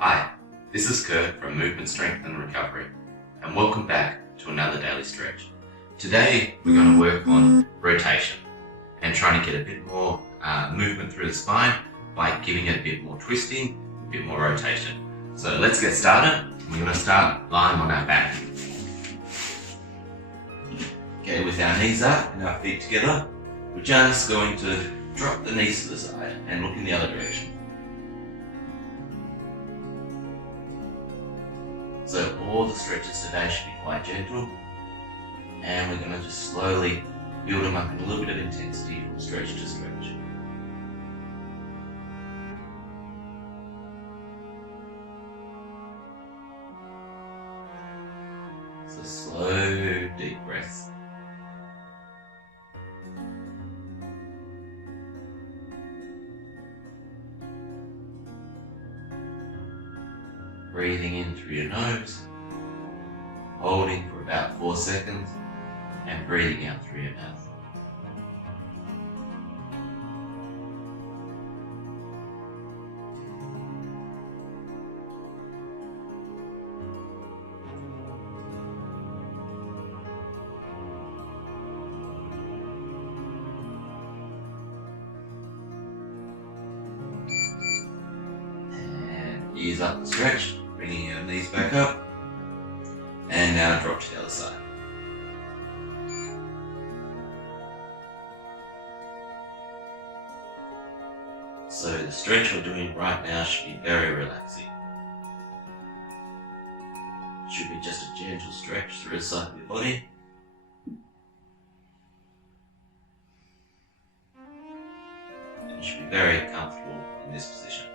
Hi, this is Kurt from Movement Strength and Recovery, and welcome back to another daily stretch. Today we're going to work on rotation and trying to get a bit more movement through the spine by giving it a bit more twisting, a bit more rotation. So let's get started. We're going to start lying on our back. Okay, with our knees up and our feet together, we're just going to drop the knees to the side and look in the other direction. So all the stretches today should be quite gentle, and we're going to just slowly build them up in a little bit of intensity from stretch to stretch. So slow, deep breaths. Breathing in through your nose, holding for about 4 seconds, and breathing out through your mouth. And ease up the stretch. Bringing your knees back up, and now drop to the other side. So the stretch we're doing right now should be very relaxing. It should be just a gentle stretch through the side of your body. And you should be very comfortable in this position.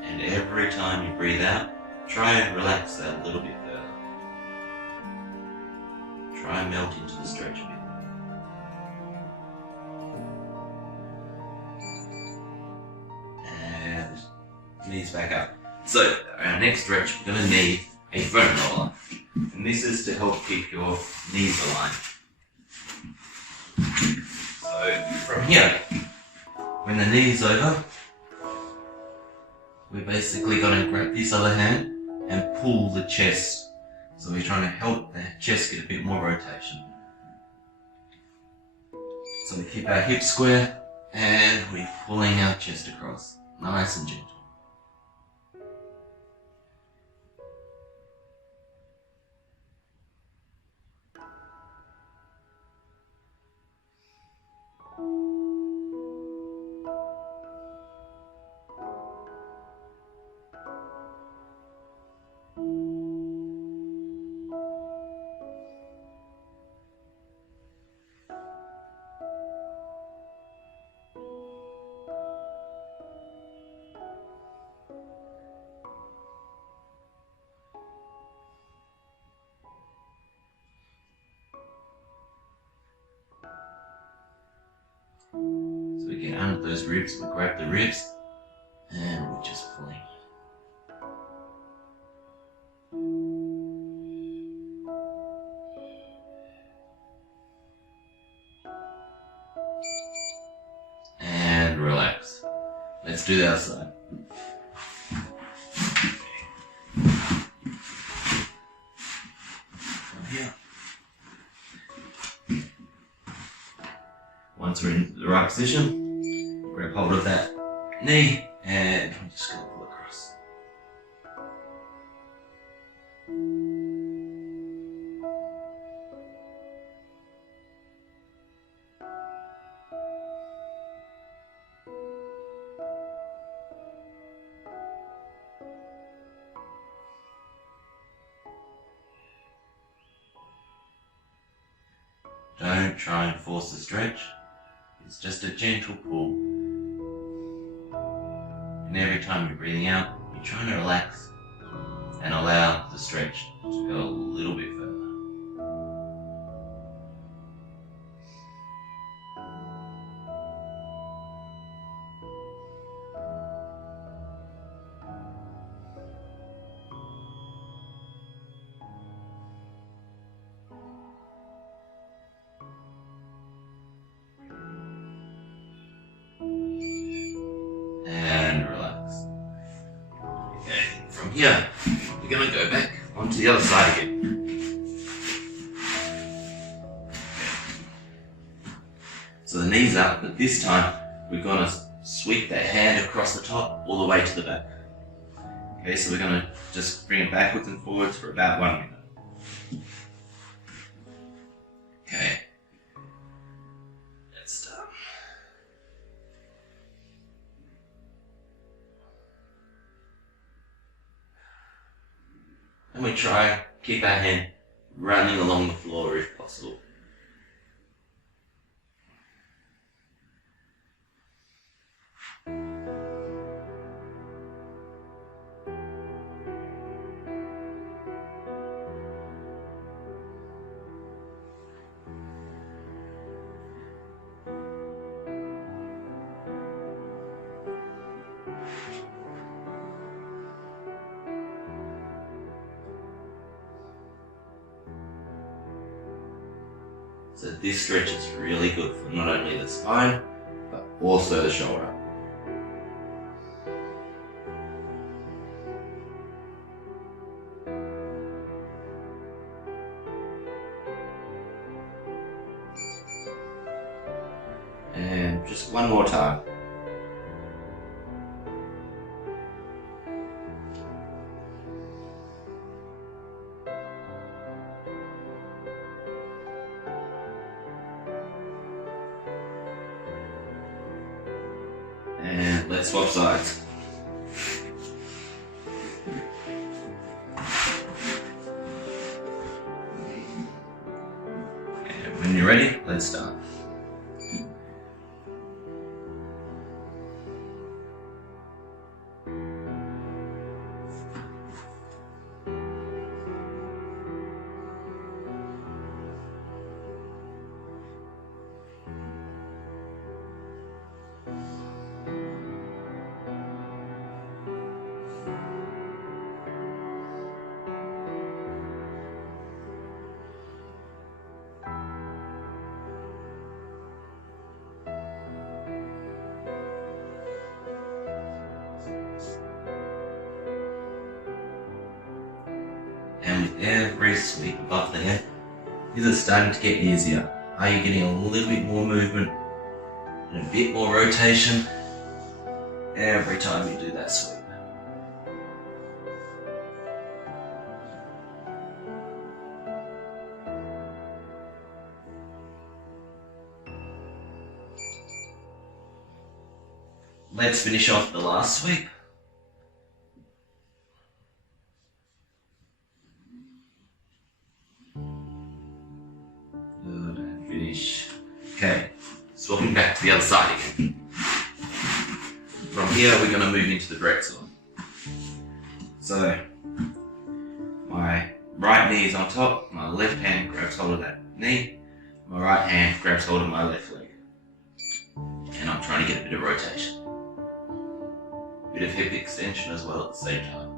And every time you breathe out, try and relax that a little bit further. Try and melt into the stretch a bit. And knees back up. So our next stretch, we're going to need a foam roller. And this is to help keep your knees aligned. So from here, when the knee is over, we're basically going to grab this other hand and pull the chest. So we're trying to help the chest get a bit more rotation. So we keep our hips square and we're pulling our chest across. Nice and gentle. So we get under those ribs, we grab the ribs, and we're just pulling. And relax. Let's do the other side. From here. Once we're in the right position, grab hold of that knee and we're just going to pull across. Don't try and force the stretch. It's just a gentle pull. And every time you're breathing out, you're trying to relax and allow the stretch to go a little bit further. here, we're going to go back onto the other side again. So the knees up, but this time we're going to sweep that hand across the top all the way to the back. Okay, so we're going to just bring it backwards and forwards for about 1 minute. Okay, let's start. And we try keep our hand running along the floor if possible. So this stretch is really good for not only the spine, but also the shoulder. And just one more time. And let's swap sides. And when you're ready, let's start. And with every sweep above the head, is it starting to get easier? Are you getting a little bit more movement and a bit more rotation every time you do that sweep? Let's finish off the last sweep. Good, and finish. Okay, swapping back to the other side again. From here, we're going to move into the direct side. So, my right knee is on top, my left hand grabs hold of that knee, my right hand grabs hold of my left leg. And I'm trying to get a bit of rotation. Bit of hip extension as well at the same time.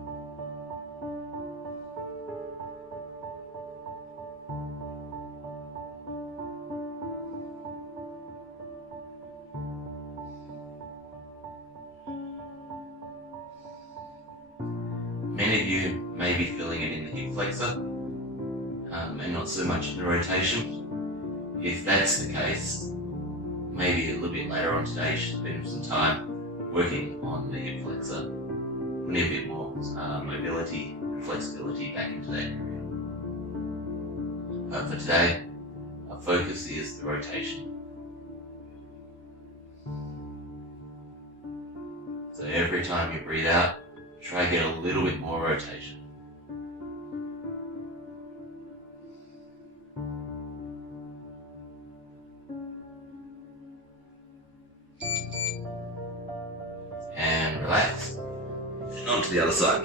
Many of you may be feeling it in the hip flexor and not so much in the rotation. If that's the case, maybe a little bit later on today you should spend some time working on the hip flexor. We need a bit more mobility and flexibility back into that area. But for today, our focus is the rotation. So every time you breathe out, try to get a little bit more rotation. And relax. And on to the other side.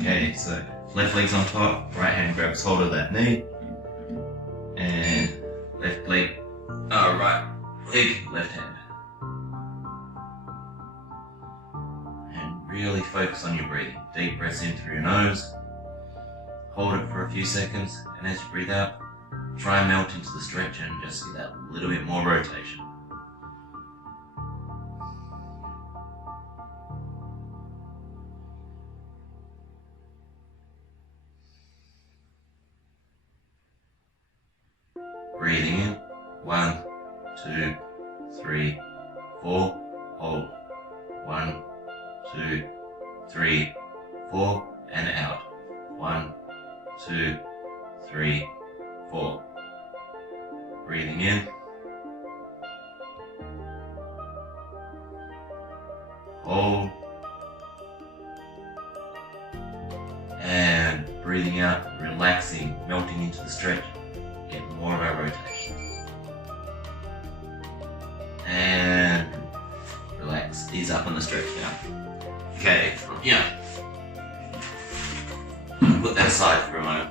Okay, so left leg's on top, right hand grabs hold of that knee, and left leg, right leg, left hand. And really focus on your breathing. Deep breaths in through your nose, hold it for a few seconds, and as you breathe out, try and melt into the stretch and just get that little bit more rotation. Breathing in, 1, 2, 3, 4, hold, 1, 2, 3, 4, and out, 1, 2, 3, 4. Breathing in, hold, and breathing out, relaxing, melting into the stretch. Get more of our rotation. And relax, ease up on the stretch now. Okay, from here, put that aside for a moment.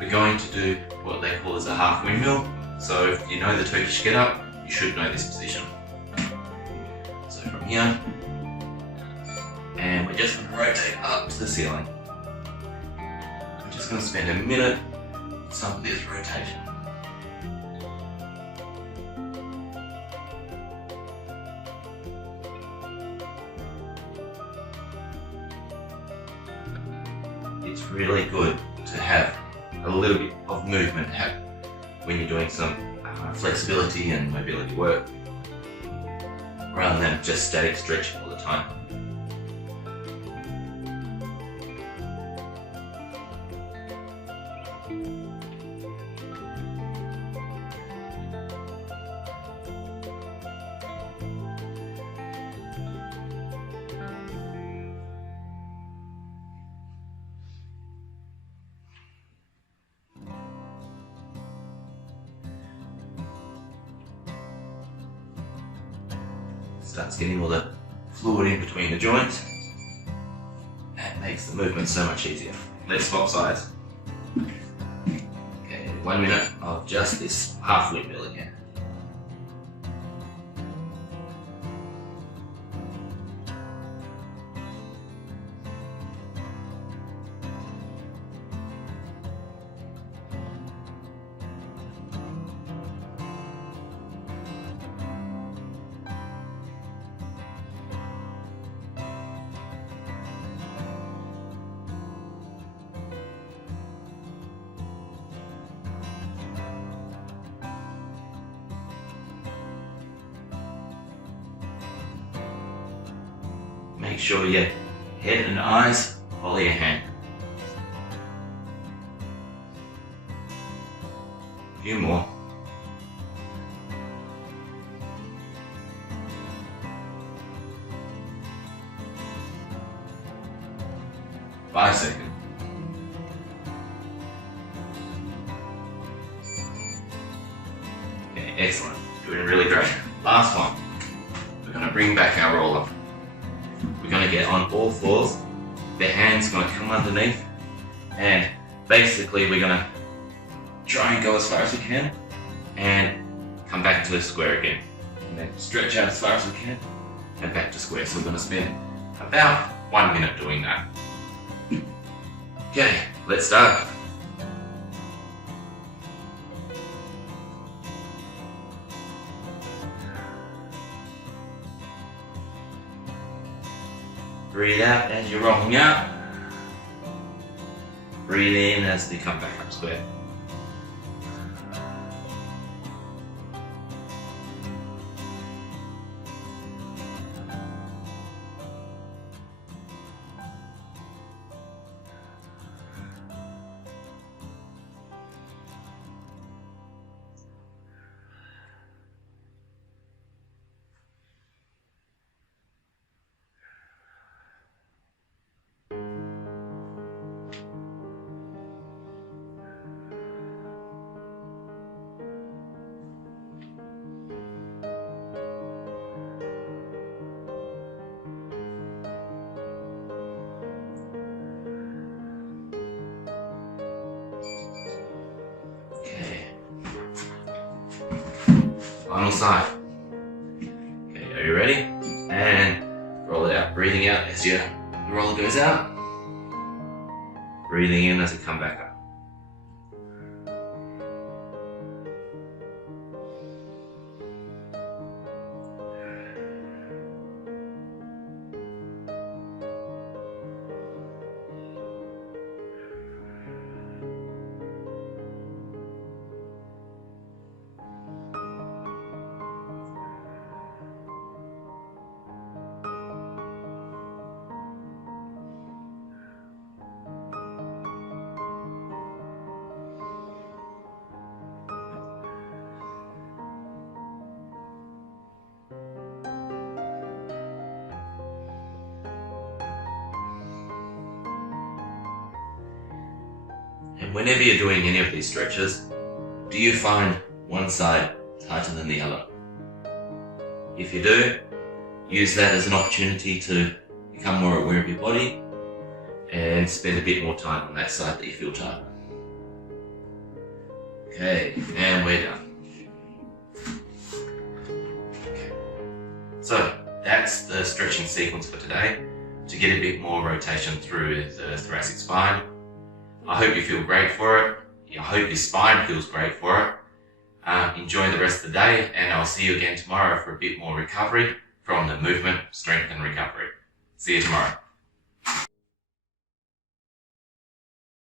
We're going to do what they call as a half windmill. So if you know the Turkish get up, you should know this position. So from here, and we're just going to rotate up to the ceiling. I'm just going to spend a minute some of this rotation. It's really good to have a little bit of movement happen when you're doing some flexibility and mobility work, rather than just static stretching all the time. Starts getting all the fluid in between the joints. That makes the movement so much easier. Let's swap sides. Okay, 1 minute of just this half windmill again. Make sure your head and eyes follow your hand. A few more. Five seconds. Okay, excellent. Doing really great. Last one. We're going to bring back our roller. We're going to get on all fours. The hand's going to come underneath, and basically we're going to try and go as far as we can and come back to the square again. And then stretch out as far as we can and back to square. So we're going to spend about 1 minute doing that. Okay, let's start. Breathe out as you're rolling out. Breathe in as you come back up square. Final side. Okay, are you ready? And roll it out. Breathing out as the roller goes out. Breathing in as you come back up. And whenever you're doing any of these stretches, do you find one side tighter than the other? If you do, use that as an opportunity to become more aware of your body and spend a bit more time on that side that you feel tighter. Okay, and we're done. Okay. So that's the stretching sequence for today to get a bit more rotation through the thoracic spine. I hope you feel great for it. I hope your spine feels great for it. Enjoy the rest of the day, and I'll see you again tomorrow for a bit more recovery from the movement, strength and recovery. See you tomorrow.